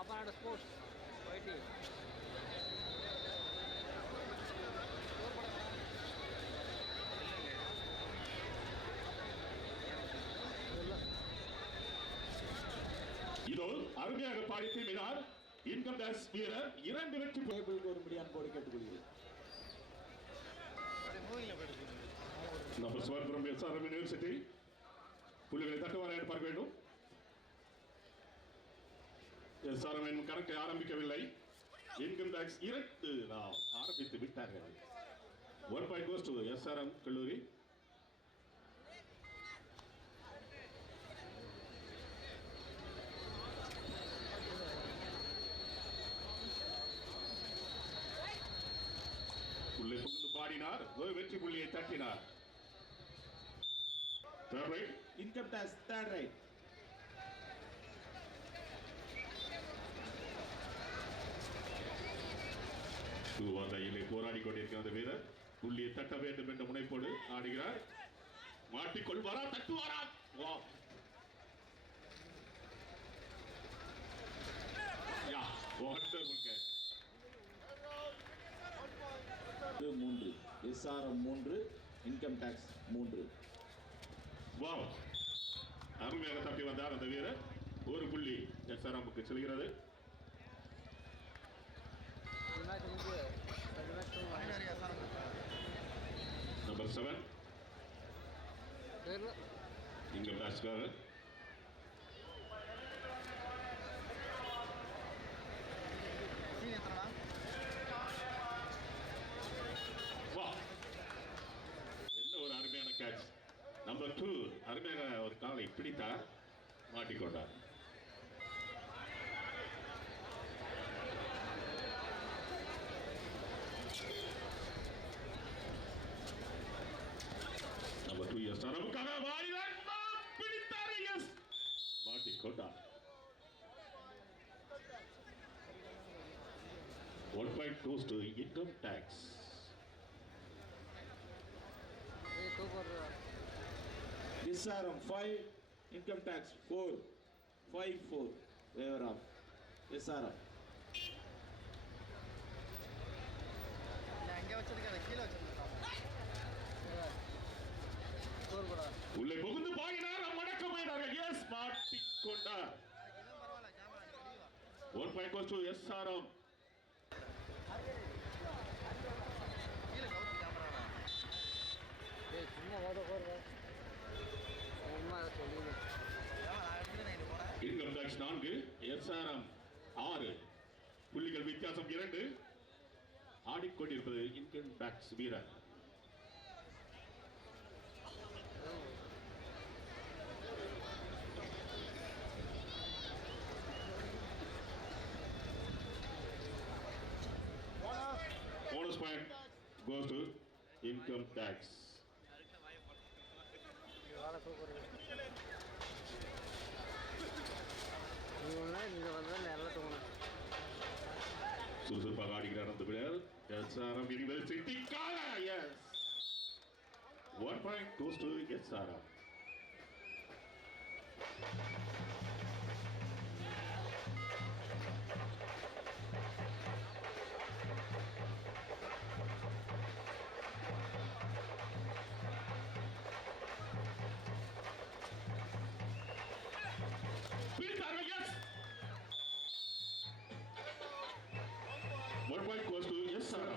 Kapanada Sports, YT. இதோ அருமையாக பாடி திரும்பினார் இன்கம் டாக்ஸ் வீரர் 2 வெற்றி டேபிளுக்கு ஒரு முடியான் போடு கேட்டுக்கொள்கிறேன். நம்ம சுவர்புரம் எஸ்ஆர்எம் யூனிவர்சிட்டி புள்ளிகளை தட்டுவார பார்க்க வேண்டும். எஸ்ஆர்எம் கணக்கை ஆரம்பிக்கவில்லை. இன்கம் டாக்ஸ் 2 ஆரம்பித்து விட்டார்கள். 1 point goes to எஸ்ஆர்எம் கல்லூரி. உள்ளே புகுந்து பாடினார், ஒரு வெற்றி புள்ளியை தட்டினார். Income tax third raid. தூவாந்தையிலே போராடி கொண்டிருக்கிற அந்த வீரர் புள்ளியை தட்ட வேண்டும் என்ற முனைப்போடு ஆடுகிறார். மாட்டிக்கொள்வாரா, தட்டுவாரா? மூன்று எஸ்ஆர்எம் 3 இன்கம் டாக்ஸ் 3. வாவ், அருமையாக தப்பி வந்தார் அந்த வீரர். ஒரு புள்ளி எஸ்ஆர்எம்முக்கு செல்கிறது. நம்பர் 7 இன்கம் டாக்ஸ்காக என்ன ஒரு அருமையான கேட்ச். நம்பர் 2 அருமையாக ஒரு காலை பிடித்தார், மாட்டிக்கொண்டார். நம்பர் 2 எஸ் அரபுக்காக வாலிவர் பிடித்தார். எஸ், மாட்டிக்கொண்டார். 1 point goes to income tax. SRM 5 income tax 4 5-4 waiver of SRM. உள்ளே புகுந்து பாயினார், மடக்கமாயினார்கள். எஸ், மாட்டிக்கொண்டார். 1 point goes to SRM. Income tax 4 SRM 6 புள்ளிகள் வித்தியாசம் 2. ஆடிக்கொண்டிருப்பது இன்கம் டாக்ஸ் வீரர். Bonus point goes to income tax. சுறுசுறுப்பாக ஆடுகிறார் அந்த பிளேயர். எஸ்ஆர்எம் யூனிவர்சிட்டி காலா. Yes, 1 point goes to SRM.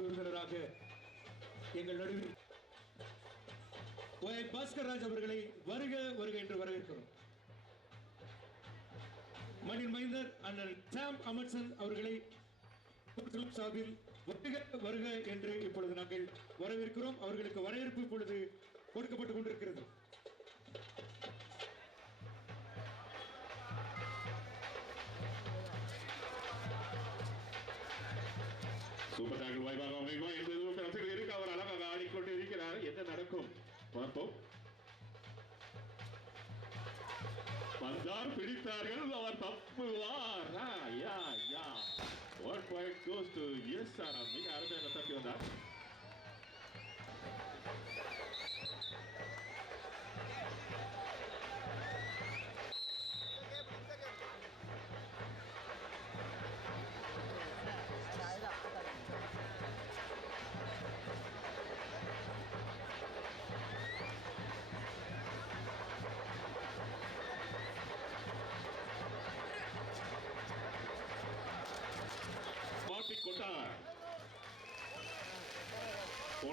விருந்தினராக எங்கள் நடுவில் பாஸ்கர்ராஜ் அவர்களை வருக வருக என்று வரவேற்கிறோம். மண்ணின் மைந்தர் அண்ணன் சாம் அமர்சன் அவர்களை சார்பில் வருக வருக என்று இப்பொழுது நாங்கள் வரவேற்கிறோம். அவர்களுக்கு வரவேற்பு இப்பொழுது கொடுக்கப்பட்டுக் கொண்டிருக்கிறது. சூப்பர் டாக்கிள் வாய்ப்பாக அமைக்கும் என்று ரசிகர்கள் இருக்கு. அவர் அழகாக ஆடிக்கொண்டு இருக்கிறார். என்ன நடக்கும் பார்ப்போம். பந்தார் பிடித்தார்கள், அவர் தப்புவார். 1 point goes to SRM. மிக அருமையாக தப்பி வந்தார்.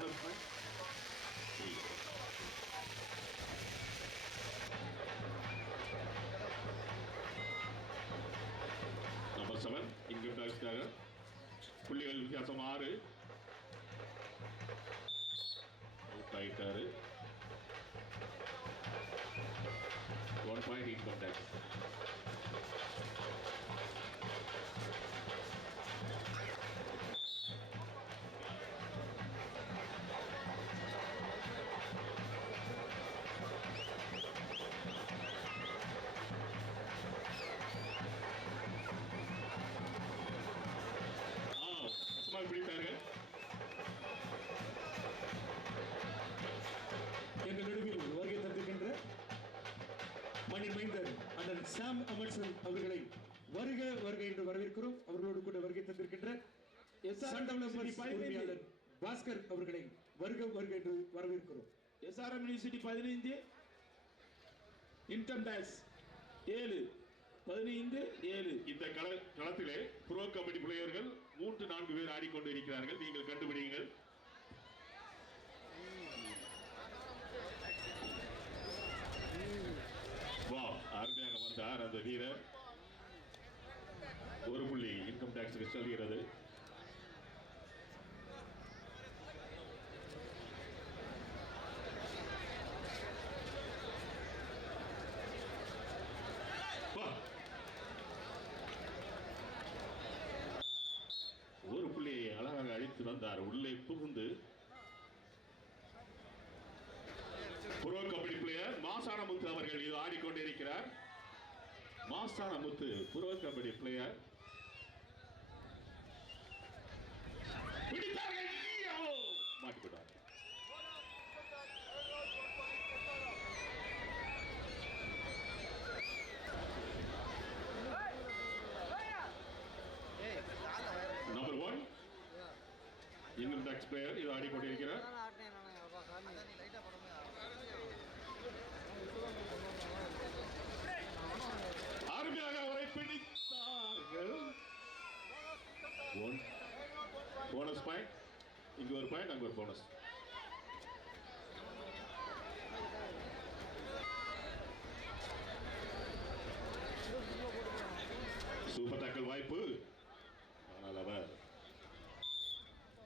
bonus point. நம்பர் 7 இன்கம் டாக்ஸ்க்காக புள்ளிகள் வித்தியாசம் 6. அவுட் ஆயிட்டாரு. 1 point இன்கம் டாக்ஸ். பிடித்தார்கள். எங்கள் நடுவில் வருகை தந்திருக்கின்ற மணி மைந்தர் அண்ணன் சாம் அமர்சன் அவர்களை வருக வருக என்று வரவேற்கிறோம். அவர்களோடு கூட வருகை தந்திருக்கின்ற சன் டெவலப்பர்ஸ் உரிமையாளர் பாஸ்கர் அவர்களை வருக வருக என்று வரவேற்கிறோம். SRM university 15, income tax 7, 15, 7. இந்த களத்திலே ப்ரோ கபடி பிளேயர்கள் 3-4 பேர் ஆடிக்கொண்டு இருக்கிறார்கள். நீங்கள் கண்டுபிடிங்கள். வா, அருமையாக வந்தார் அந்த வீரர். ஒரு புள்ளி இன்கம் டாக்ஸுக்கு செல்கிறது. ஒரு புள்ளியை அழகாக அழித்து வந்தார். உள்ளே புகுந்து புரோ கபடி பிளேயர் மாசானமுத்து அவர்கள் இது ஆடிக்கொண்டிருக்கிறார். மாசானமுத்து புரோ கபடி பிளேயர் மாட்டிவிட்டார். நம்பர் 1 இன்கம் டாக்ஸ் பிளேயர் இது ஆடிக்கொண்டிருக்கிறார். அருமையாக அவரை பிடித்தார்கள். Bonus point. இங்க ஒரு பாயிண்ட், அங்க ஒரு போனஸ். சூப்பர் டாக்கல் வாய்ப்பு. ஆனால் அவர்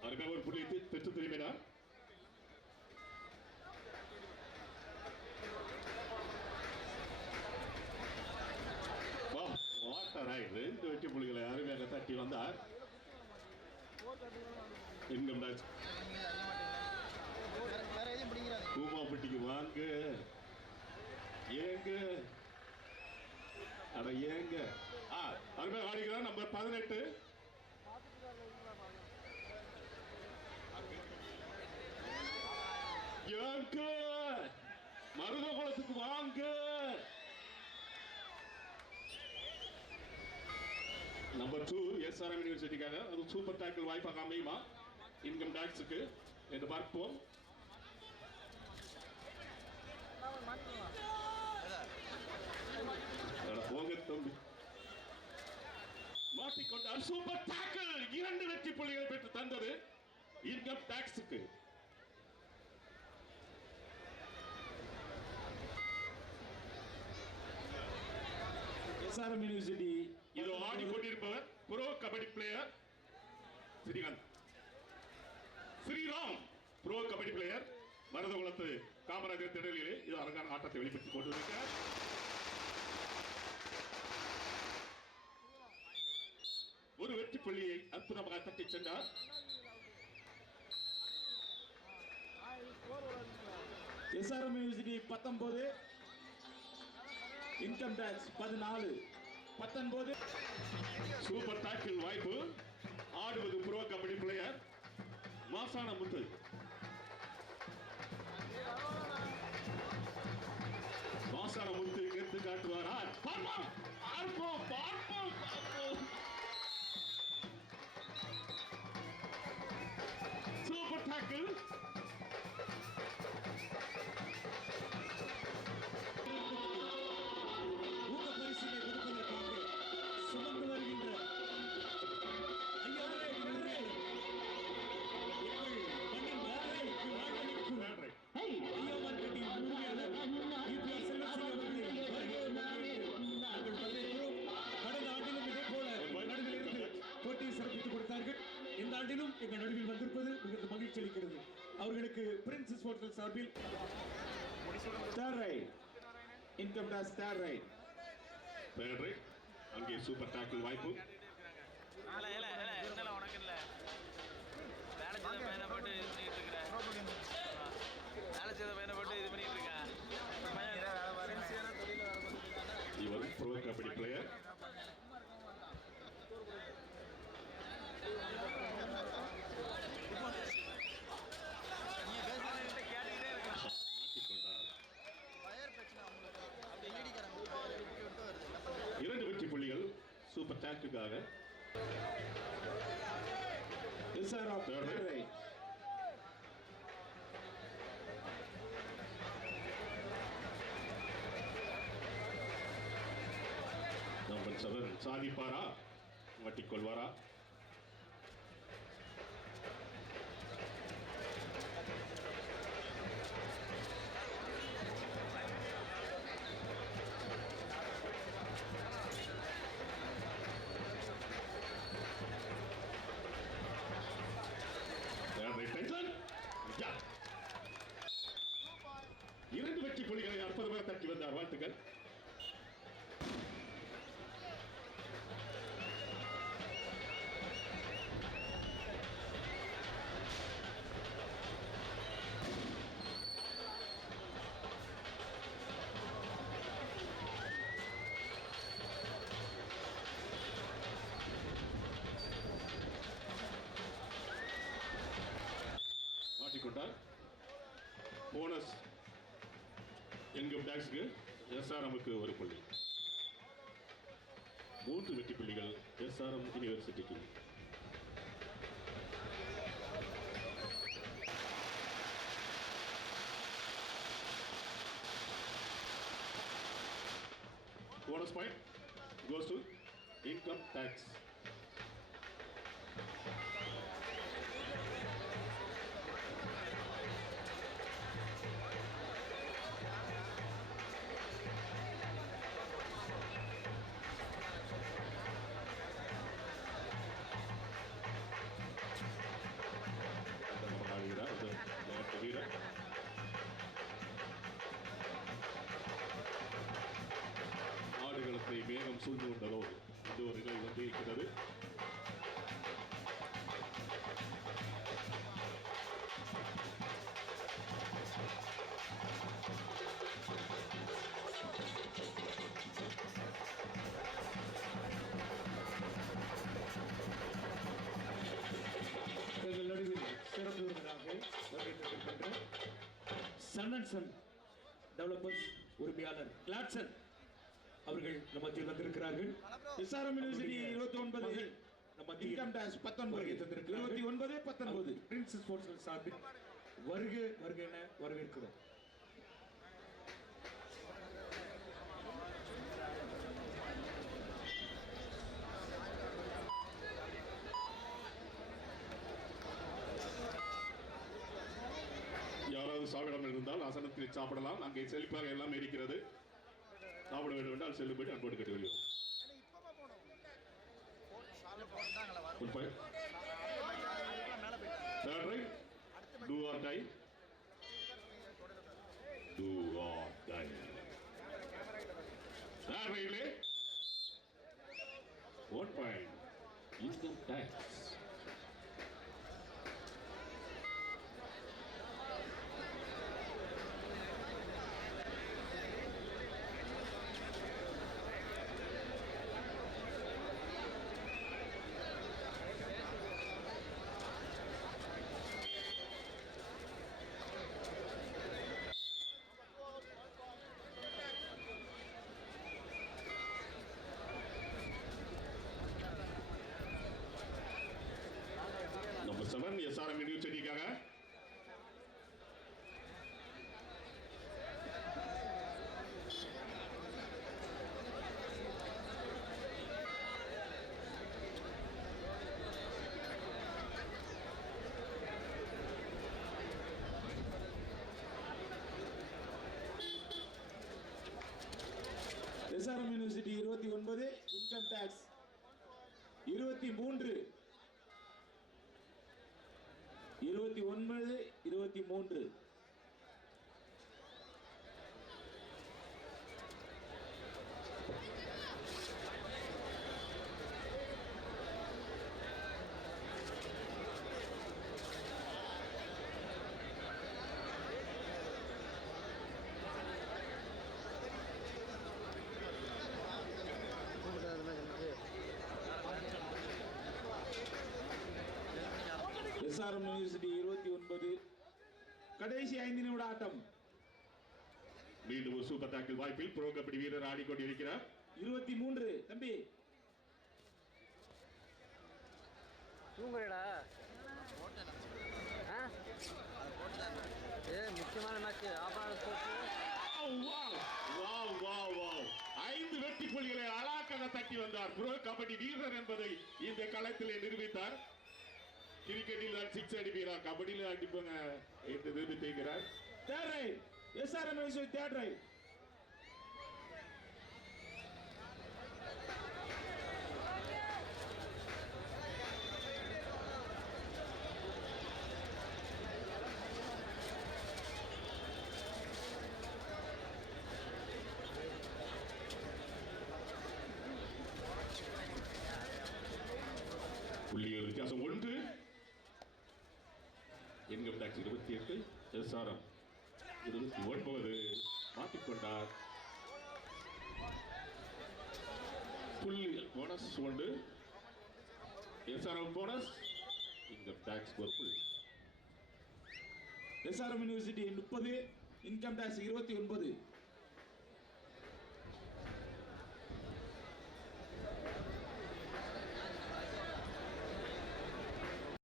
அருமையாக ஒரு புள்ளி பெற்று திரும்பினார். ரெண்டு வெற்றி புள்ளிகளை அருமையாக தட்டி வந்தார். இன்கம் டாக்ஸ் கூமாப்பட்டிக்கு வாங்க. ஏங்க அட ஏங்க. அருமையாக ஆடிக்கிறார். நம்பர் 18 ஏங்க மருதகுளத்துக்கு வாங்க. நம்பர் 2 SRM யூனிவர்சிட்டிக்காக அது சூப்பர் டாக்கிள் வாய்ப்பாக அமையுமா இன்கம் டாக்ஸுக்கு என்று பார்ப்போம். போங்க தம்பி. மாட்டிக்கொண்டார். சூப்பர் டாக்கிள் 2 வெற்றி புள்ளிகளை பெற்று தந்தது இன்கம் டாக்ஸுக்கு. SRM யூனிவர்சிட்டி இதோ ஆடிக்கொண்டிருப்பவர் pro kabaddi player Srikanth Sriram. Pro kabaddi player மருதகுளத்து காமராஜர் திடலிலே இது அழகான ஆட்டத்தை வெளிப்படுத்திக் கொண்டிருக்கிறார். ஒரு வெற்றி புள்ளியை அற்புதமாக தட்டி சென்றார். SRM university 19, income tax 14, 19. Super tackle வாய்ப்பு. ஆடுவது புரோ கபடி பிளேயர் மாசானமுத்து. மாசானமுத்து எடுத்து காட்டுவாரா? பார்ப்போம் பார்ப்போம் பார்ப்போம் பார்ப்போம். Super tackle. சுமந்து வருகின்ற ஐயா மண்ணின் வேலை காட்டிலும் எங்கள் நடுவில் வந்திருப்பது மிகுந்த மகிழ்ச்சி அளிக்கிறது. அவர்களுக்கு பிரின்ஸ் ஸ்போர்ட்ஸ் சார்பில் Third right. Income tax third right. Third right. அங்கே சூப்பர் டாக்கிள் வாய்ப்பு. உனக்கு இல்ல வேலை செய்த பையனை போட்டு இது பண்ணிட்டு இருக்கிற வேலை செய்த பையனை போட்டு இது பண்ணிட்டு இருக்கேன். இவர் ப்ரோ கபடி பிளேயர். இரண்டு வெற்றி புள்ளிகள் சூப்பர் டாக்குக்காக. SRM third right. நம்பர் 7 சாதிப்பாரா மாட்டிக்கொள்வாரா? இரண்டு வெற்றி புள்ளிகளை அற்புதமாக தட்டி வந்தார். வாழ்த்துக்கள். மாட்டிக்கொண்டார். போனஸ் இன்கம் டாக்ஸ்க்கு SRMக்கு ஒரு புள்ளி. 3 வெற்றி புள்ளிகள் SRM யூனிவர்சிட்டிக்கு. Bonus point goes to income tax. வீரர் ஆடுகளத்தை மேகம் சூழ்ந்து கொண்டதோடு இது ஒரு நிலை வந்திருக்கிறது. எங்கள் நடுவில் சிறப்பு விருந்தினராக வருகின்ற சன் அண்ட் சன் டெவலப்பர்ஸ் உரிமையாளர் கிளாட்சன் அவர்கள் நம்ம மத்தியில் வந்திருக்கிறார்கள். SRM யூனிவர்சிட்டி 29 நம்ம இன்கம் டாக்ஸ் 19 29 19 பிரின்ஸ் ஸ்போர்ட்ஸ் சார்பில் வருக வருக என வரவேற்கிறோம். யாராவது சாப்பிடாமல் இருந்தால் ஆசனத்தில் சாப்பிடலாம். அங்கே செழிப்பாக எல்லாம் இருக்கிறது. சாப்பிட வேண்டும் என்றால் செல்லு போயிட்டு அன்போடு கட்டி வருகிறோம். Third right, do or die. Do or die. Third right, 1 point. Income tax. Number 7, SRM யூனிவர்சிட்டிக்காக SRM university 29 income tax 23 29 23. SRM university 29. கடைசி 5 நிமிட ஆட்டம். மீண்டும் ஒரு சூப்பர் டாக்கிள் வாய்ப்பில் ப்ரோ கபடி வீரர் ஆடிக்கொண்டிருக்கிறார். 23 தம்பி தூங்குறடா. முக்கியமான மேட்ச் வாவ் வாவ் வாவ் 5 வெற்றி புள்ளிகளை அழகாக தட்டி வந்தார் ப்ரோ கபடி வீரர் என்பதை இந்த களத்திலே நிரூபித்தார். கிரிக்கெட்டில் தான் 6 அடிப்பீரார், கபடியில் அடிப்பாங்க என்று நிரூபித்திருக்கிறார். Third right SRM university third right. புள்ளிகள் வித்தியாசம் 1. இன்கம் டாக்ஸ் 28, SRM 29 மாற்றிக்கொண்டார். புள்ளிகள் bonus 1, SRM bonus, income tax ஒரு புள்ளி. SRM university 30, income tax 29.